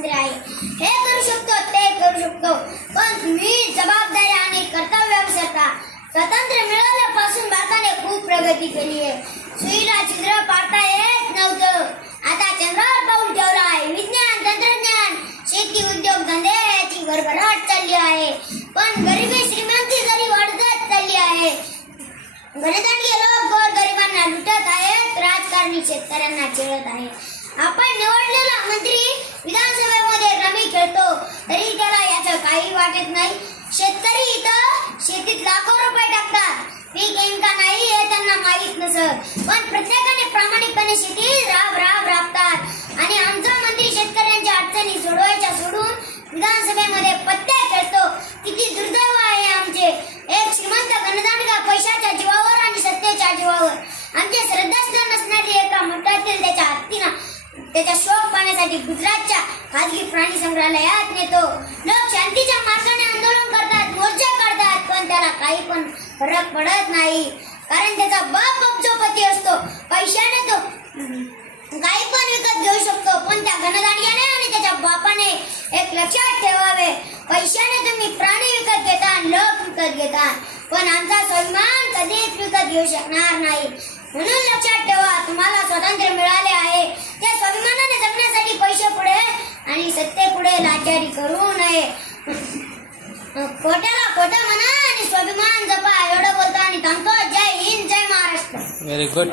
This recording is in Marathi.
स्वातंत्र्य आहे. हे करू शकतो, ते करू शकतो, पण तुम्ही जबाबदारी आणि कर्तव्य विसरता. स्वातंत्र्य मिळाल्यापासून भारताने खूप प्रगती केली आहे. सुईला छिद्र पाडता येत नव्हतं, आता चंद्रावर पाऊल ठेवलं आहे. विज्ञान, तंत्रज्ञान, शेती, उद्योग धंदे याची भरभराट चालली आहे. पण गरिबी श्रीमंती जरी वाढतच चालली आहे. घनदांडगे लोक गोरगरिबांना लुटत आहेत, राजकारणी शेतकऱ्यांना छेडत आहेत. आपण निवडलेला मंत्री विधानसभेमध्ये रमी खेळतो तरी त्याला याचं काही वाटत नाही. शेतकरी इथं शेतीत लाखो रुपये टाकतात, पीक येईल का नाही हे त्यांना माहीत नसत, पण प्रत्येकाने प्रामाणिकपणे शेती राबतात. आणि आमचा मंत्री शेतकऱ्यांच्या अडचणी सोडवायच्या सोडून विधानसभेमध्ये पत्ते खेळतो. किती दुर्दैव आहे आमचे. एक श्रीमंत घनदांडगा पैशाच्या जीवावर आणि सत्तेच्या जीवावर आमचे श्रद्धास्थान असणारी एका मठातील त्याच्या हत्तीनं त्याच्या शोक पाहण्यासाठी गुजरातच्या खाजगी प्राणी संग्रहालयात नेतो. लोक शांतीच्या मार्गाने आंदोलन करतात, मोर्चे काढतात, पण त्याला काही पण फरक पडत नाही, कारण त्याचा बाप अब्जोपती असतो. पैशाने तो काही पण विकत घेऊ शकतो, पण त्या घनदांडग्याने आणि त्याच्या बापाने एक लक्षात ठेवावे, पैशाने तुम्ही प्राणी विकत घेता, लोक विकत घेता, पण आमचा स्वाभिमान कधीच विकत घेऊ शकणार नाही. म्हणून लक्षात ठेवा, तुम्हाला स्वातंत्र्य मिळाले आहे, त्या स्वाभिमानाने जगण्यासाठी पैसे पुढे आणि सत्ते पुढे लाचारी करू नये. खोट्याला खोटं म्हणा आणि स्वाभिमान जपा, एवढं बोलतो आणि थांबतो. जय हिंद, जय महाराष्ट्र. Very good.